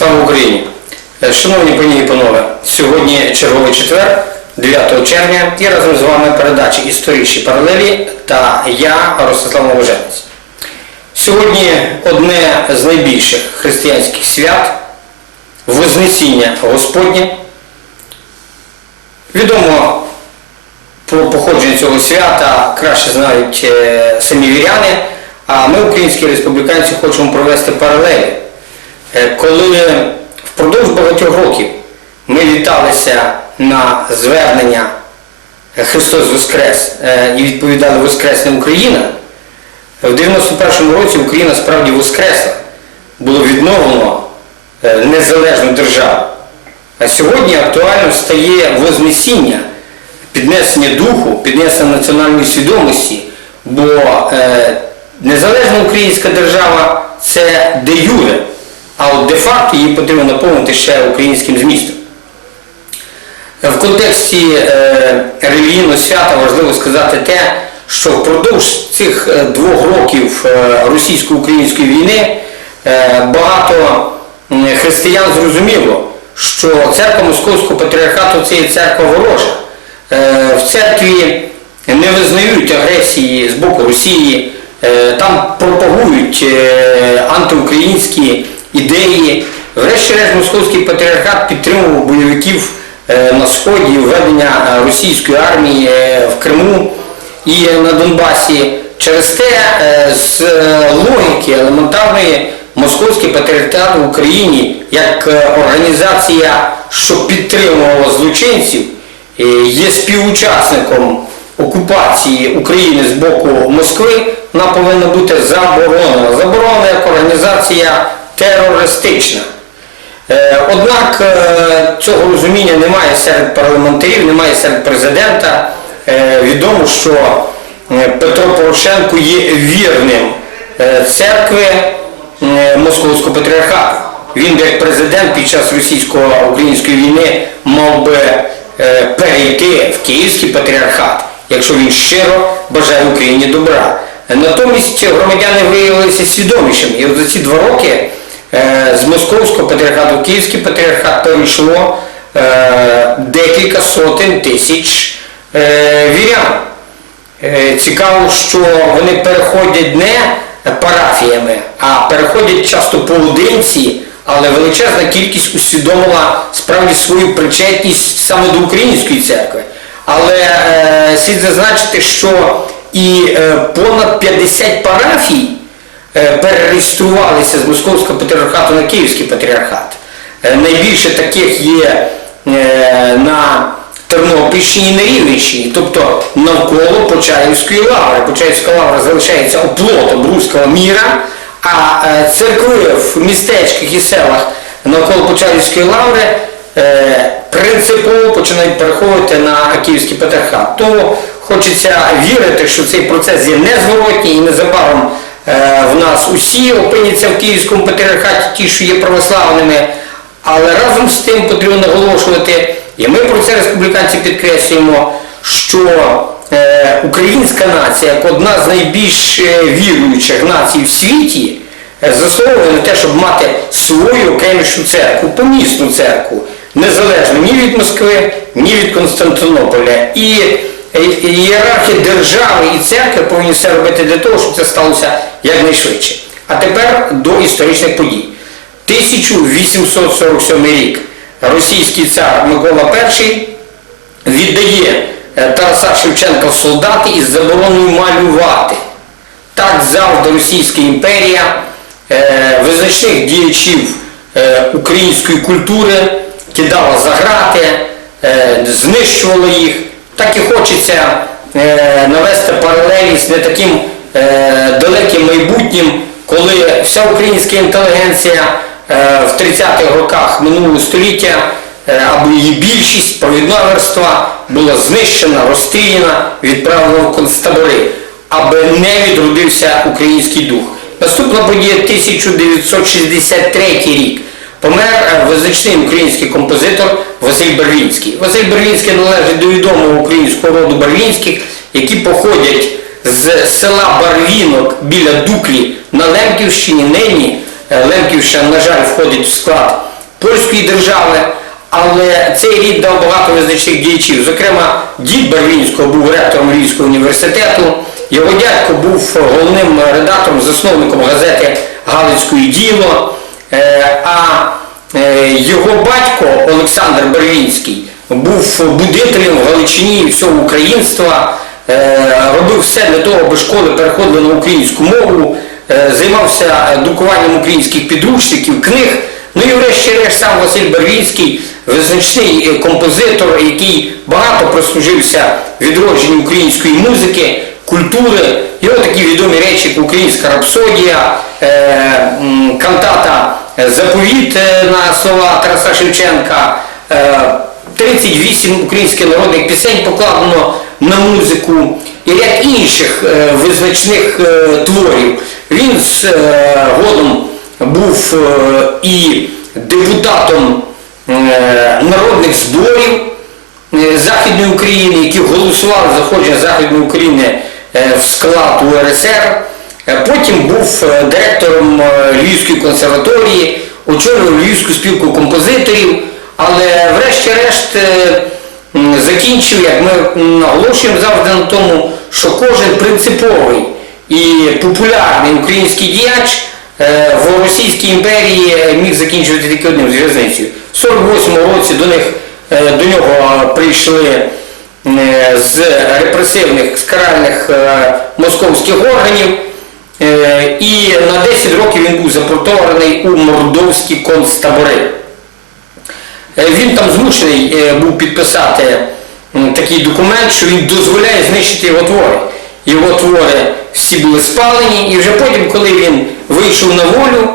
Слава Україні! Е, Шановні пані і панове, сьогодні черговий четвер, 9 червня, і разом з вами передачі історичні паралелі та я, Ростислав Новоженець. Сьогодні одне з найбільших християнських свят Вознесіння Господнє. Відомо про походження цього свята краще знають е, самі віряни, а ми, українські республіканці, хочемо провести паралелі. Е, Коли впродовж багатьох років ми віталися на звернення е, Христос Воскрес е, і відповідали Воскресне Україна, в 91-му році Україна справді воскресла, було відновлено незалежну державу. А сьогодні актуально стає вознесіння, піднесення духу, піднесення національної свідомості, бо незалежна українська держава це де юре, а от де-факто її потрібно наповнити ще українським змістом. В контексті е, релігійного свята важливо сказати те, що впродовж цих е, двох років е, російсько-української війни багато християн зрозуміло, що церква Московського патріархату це є церква ворожа. В церкві не визнають агресії з боку Росії, там пропагують антиукраїнські ідеї. Врешті-решт Московський патріархат підтримував бойовиків е, на Сході, введення е, російської армії е, в Криму і на Донбасі. Через те з логіки елементарної Московський патріархат в Україні як організація, що підтримувала злочинців, є співучасником окупації України з боку Москви, вона повинна бути заборонена. Заборонена як організація терористична. Е, Однак е, цього розуміння немає серед парламентарів, немає серед президента. Е, Відомо, що Петро Порошенко є вірним церкви Московського патріархату. Він як президент під час російсько-української війни мав би перейти в Київський патріархат, якщо він щиро бажає Україні добра. Натомість громадяни виявилися свідомішими. І за ці два роки з Московського патріархату в Київський патріархат перейшло е, декілька сотень тисяч е, вірян. Е, Цікаво, що вони переходять не парафіями, а переходять часто поодинці, але величезна кількість усвідомила справді свою причетність саме до української церкви. Але е, слід зазначити, що і е, понад 50 парафій е, перереєструвалися з Московського патріархату на Київський патріархат. Е, найбільше таких є е, на Тернопільщині і на Рівненщині, тобто навколо Почаївської лаври. Почаївська лавра залишається оплотом руського міра, а е, церкви в містечках і селах навколо Почаївської лаври е, принципово починають переходити на Київський патріархат. Тому хочеться вірити, що цей процес є незворотній і незабаром е, в нас усі опиняться в Київському патріархаті, ті, що є православними. Але разом з тим потрібно наголошувати, і ми про це республіканці підкреслюємо, що е, українська нація, як одна з найбільш е, віруючих націй в світі, е, заслуговує на те, щоб мати свою окремішу церкву, помісну церкву, незалежну ні від Москви, ні від Константинополя. І е, ієрархи держави і церкви повинні все робити для того, щоб це сталося якнайшвидше. А тепер до історичних подій. 1847 рік російський цар Микола І віддає е, Тараса Шевченка в солдати із забороною малювати. Так завжди Російська імперія е, визначних діячів е, української культури кидала за грати, знищувала їх. Так і хочеться е, навести паралелі з не таким е, далеким майбутнім, коли вся українська інтелігенція е, в 30-х роках минулого століття е, або її більшість провідноверства була знищена, розстріляна, відправлена в концтабори, аби не відродився український дух. Наступна подія 1963 рік. Помер е, визначний український композитор Василь Берлінський. Василь Берлінський належить до відомого українського роду Барвінських, які походять з села Барвінок біля Дуклі на Лемківщині. Нині е, Лемківщина, на жаль, входить в склад польської держави, але цей рід дав багато визначних діячів. Зокрема, дід Барвінського був ректором Львівського університету, його дядько був головним редактором, засновником газети Галицької діло. Е, А е, його батько Олександр Барвінський був будителем в Галичині всього українства, е, робив все для того, аби школи переходили на українську мову, займався друкуванням українських підручників, книг. Ну і врешті-решт сам Василь Барвінський, визначний композитор, який багато прослужився відродженню української музики, культури. Його такі відомі речі, як Українська рапсодія, кантата Заповіт е, на слова Тараса Шевченка. е, 38 українських народних пісень покладено на музику і ряд інших е, визначних е, творів. Він з е, годом був е, і депутатом е, народних зборів е, Західної України, які голосували за входження Західної України е, в склад УРСР. Е, Потім був е, директором е, Львівської консерваторії, очолював Львівську спілку композиторів, але врешті-решт закінчив, як ми наголошуємо завжди на тому, що кожен принциповий і популярний український діяч в Російській імперії міг закінчувати тільки одним з в'язницею. В 48-му році до них до нього прийшли з репресивних з каральних московських органів. Е, І на 10 років він був запортований у мордовські концтабори. Е, Він там змушений е, був підписати такий документ, що він дозволяє знищити його твори. Його твори всі були спалені, і вже потім, коли він вийшов на волю,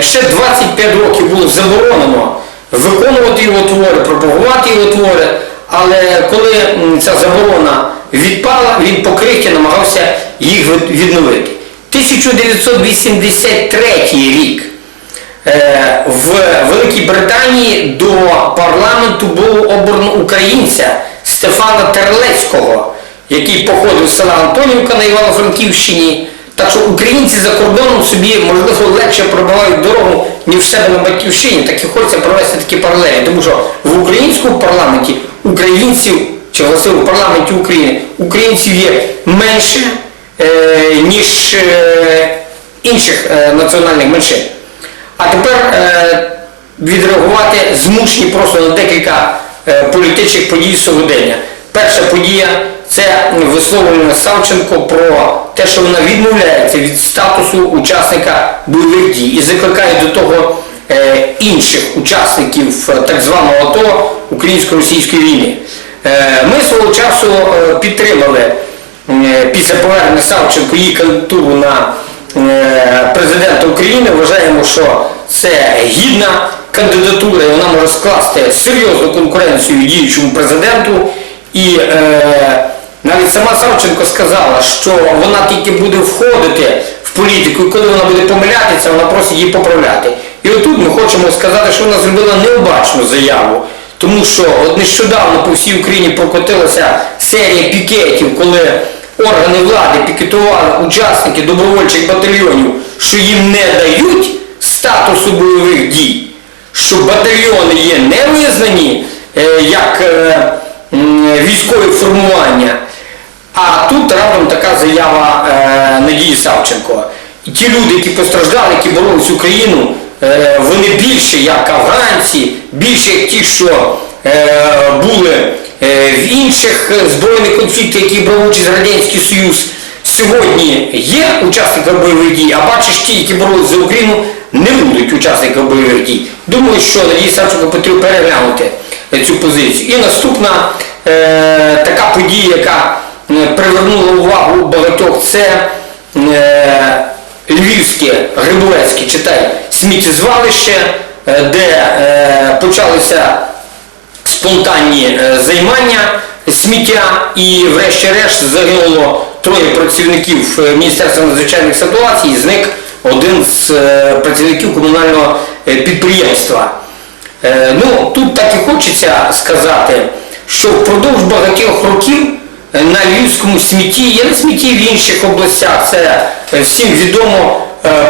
ще 25 років було заборонено виконувати його твори, пропагувати його твори. Але коли ця заборона відпала, він покрихи намагався їх відновити. 1983 рік. Е, В Великій Британії до парламенту було обрано українця Стефана Терлецького, який походив з села Антонівка на Івано-Франківщині. Так що українці за кордоном собі, можливо, легше пробивають дорогу, ніж в себе на батьківщині, так і хочеться провести такі паралелі. Тому що в українському парламенті українців, чи власне в парламенті України, українців є менше, ніж е, інших е, національних меншин. А тепер е, відреагувати змушені просто на декілька е, політичних подій сьогодення. Перша подія це висловлення Савченко про те, що вона відмовляється від статусу учасника бойових дій і закликає до того е, інших учасників е, так званого АТО українсько-російської війни. Е, ми свого часу е, підтримали е, після повернення Савченко її кандидатуру на е, президента України. Вважаємо, що це гідна кандидатура, і вона може скласти серйозну конкуренцію діючому президенту. І е, навіть сама Савченко сказала, що вона тільки буде входити в політику, і коли вона буде помилятися, вона просить її поправляти. І отут ми хочемо сказати, що вона зробила необачну заяву. Тому що от нещодавно по всій Україні прокотилася серія пікетів, коли органи влади пікетували учасники добровольчих батальйонів, що їм не дають статусу бойових дій, що батальйони є не визнані е, як е, військові формування. А тут раптом така заява е, Надії Савченко. І ті люди, які постраждали, які боролись Україну, вони більше як афганці, більше як ті, що е, були е, в інших е, збройних конфліктах, які брав участь Радянський Союз, сьогодні є учасниками бойових дій, а бачиш ті, які боролись за Україну, не будуть учасниками бойових дій. Думаю, що Надії Савченко потрібно переглянути е, цю позицію. І наступна е, така подія, яка е, привернула увагу багатьох, це е, Львівське, Грибовецьке, читай, сміттєзвалище, е, де е, почалися спонтанні е, займання сміття і врешті-решт загинуло троє працівників Міністерства надзвичайних ситуацій, зник один з працівників комунального підприємства. Ну, тут так і хочеться сказати, що впродовж багатьох років на львівському смітті, є на смітті в інших областях, це всім відомо,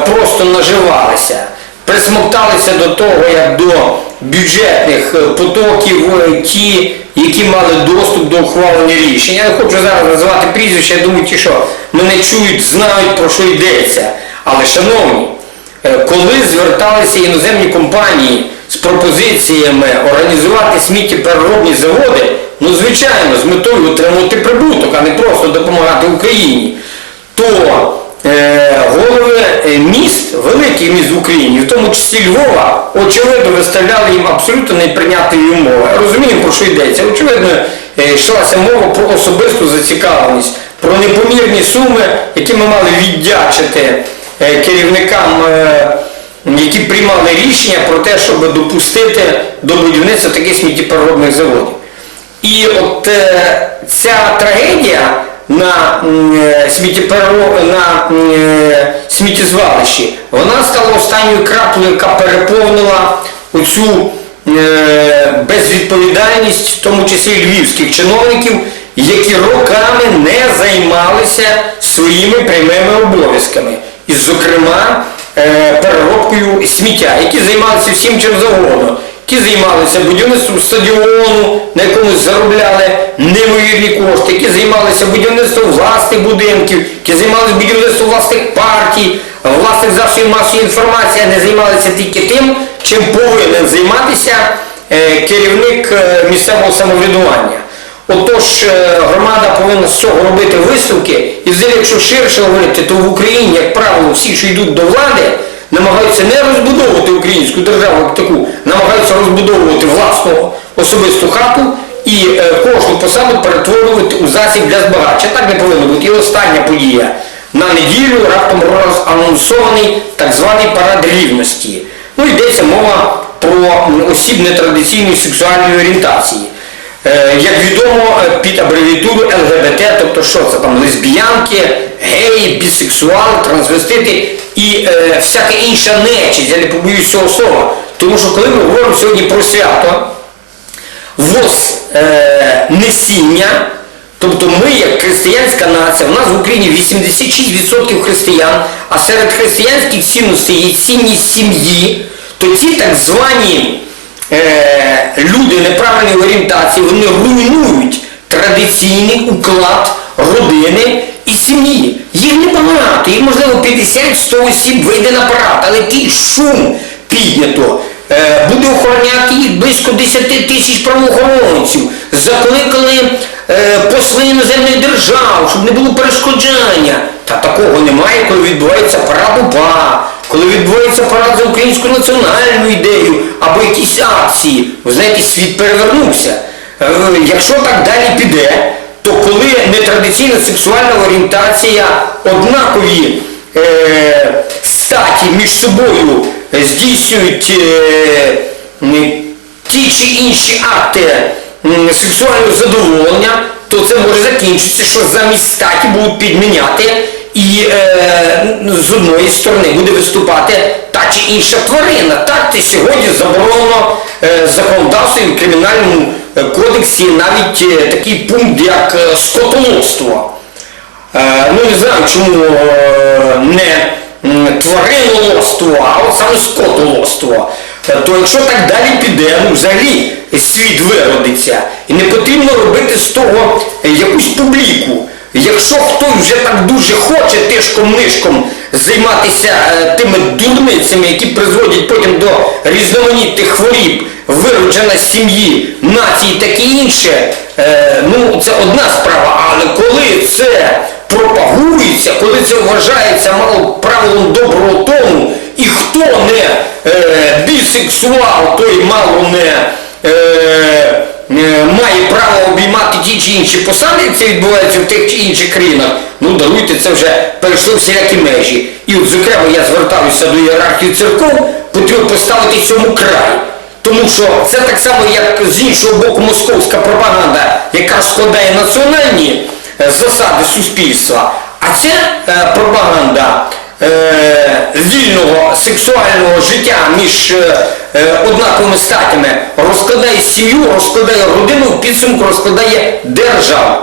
просто наживалися. Присмокталися до того, як до бюджетних е, потоків, е, ті, які мали доступ до ухвалення рішень. Я не хочу зараз називати прізвища, я думаю, ті, що мене чують, знають про що йдеться. Але, шановні, е, коли зверталися іноземні компанії з пропозиціями організувати сміттєпереробні заводи, ну звичайно, з метою отримати прибуток, а не просто допомагати Україні, то голови е, міст, великих міст в Україні, в тому числі Львова, очевидно виставляли їм абсолютно неприйнятні умови. Розуміємо, про що йдеться. Очевидно, е, йшлася мова про особисту зацікавленість, про непомірні суми, які ми мали віддячити е, керівникам. е, які приймали рішення про те, щоб допустити до будівництва таких сміттєпереробних заводів. І от е, ця трагедія на, е, е, сміттєзвалищі, вона стала останньою краплею, яка переповнила оцю е, безвідповідальність, в тому числі львівських чиновників, які роками не займалися своїми прямими обов'язками. І, зокрема, переробкою сміття, які займалися всім чим завгодно, які займалися будівництвом стадіону, на якому заробляли неймовірні кошти, які займалися будівництвом власних будинків, які займалися будівництвом власних партій, власних засобів масової інформації, а не займалися тільки тим, чим повинен займатися е, керівник е, місцевого самоврядування. Отож, е, громада повинна з цього робити висновки, і взагалі, якщо ширше говорити, то в Україні, як правило, всі, що йдуть до влади, намагаються не розбудовувати українську державу як таку, намагаються розбудовувати власну особисту хату і е, кожну посаду перетворювати у засіб для збагачення. Так не повинно бути. І остання подія. На неділю раптом розанонсований так званий парад рівності. Ну, йдеться мова про осіб нетрадиційної сексуальної орієнтації. Е, Як відомо, е, під абревіатуру ЛГБТ, тобто що це там лесбіянки, геї, бісексуали, трансвестити і е, всяка інша нечість, я не побоюсь цього слова. Тому що коли ми говоримо сьогодні про свято, воз е, тобто ми, як християнська нація, у нас в Україні 86% християн, а серед християнських цінностей є цінність сім'ї, то ці так звані е, люди неправильної орієнтації, вони руйнують традиційний уклад родини і сім'ї. Їх небагато, їх можливо 50-100 осіб вийде на парад, але який шум піднято. Е, Буде охороняти їх близько 10 тисяч правоохоронців. Закликали е, посли іноземних держав, щоб не було перешкоджання. Та такого немає, коли відбувається парад УПА, коли відбувається парад за українську національну ідею або якісь акції. Ви знаєте, світ перевернувся. Е, Якщо так далі піде, то коли нетрадиційна сексуальна орієнтація однакові е, статі між собою здійснюють е, ті чи інші акти сексуального задоволення, то це може закінчитися, що замість статі будуть підміняти і е, з одної сторони буде виступати та чи інша тварина. Так це сьогодні заборонено е, законодавством в кримінальному е, кодексі навіть е, такий пункт, як скотоловство. Ну не знаю, чому не твариноловство, а от саме скотоловство. То якщо так далі піде, ну взагалі світ виродиться. І не потрібно робити з того якусь публіку. Якщо хтось вже так дуже хоче тишком-нишком займатися е, тими дурницями, які призводять потім до різноманітних хворіб, вироджена з сім'ї, нації таке інше, е, ну це одна справа, але коли це пропагується, коли це вважається мало правилом доброго тону, і хто не е, бісексуал, той мало не е, має право обіймати ті чи інші посади, це відбувається в тих чи інших країнах, ну даруйте, це вже перейшло всілякі межі. І от, зокрема, я звертаюся до ієрархії церков, потрібно поставити цьому край. Тому що це так само, як з іншого боку московська пропаганда, яка складає національні е, засади суспільства, а це е, пропаганда е, вільного сексуального життя між е, е, однаковими статями розкладає сім'ю, розкладає родину, в підсумку розкладає державу.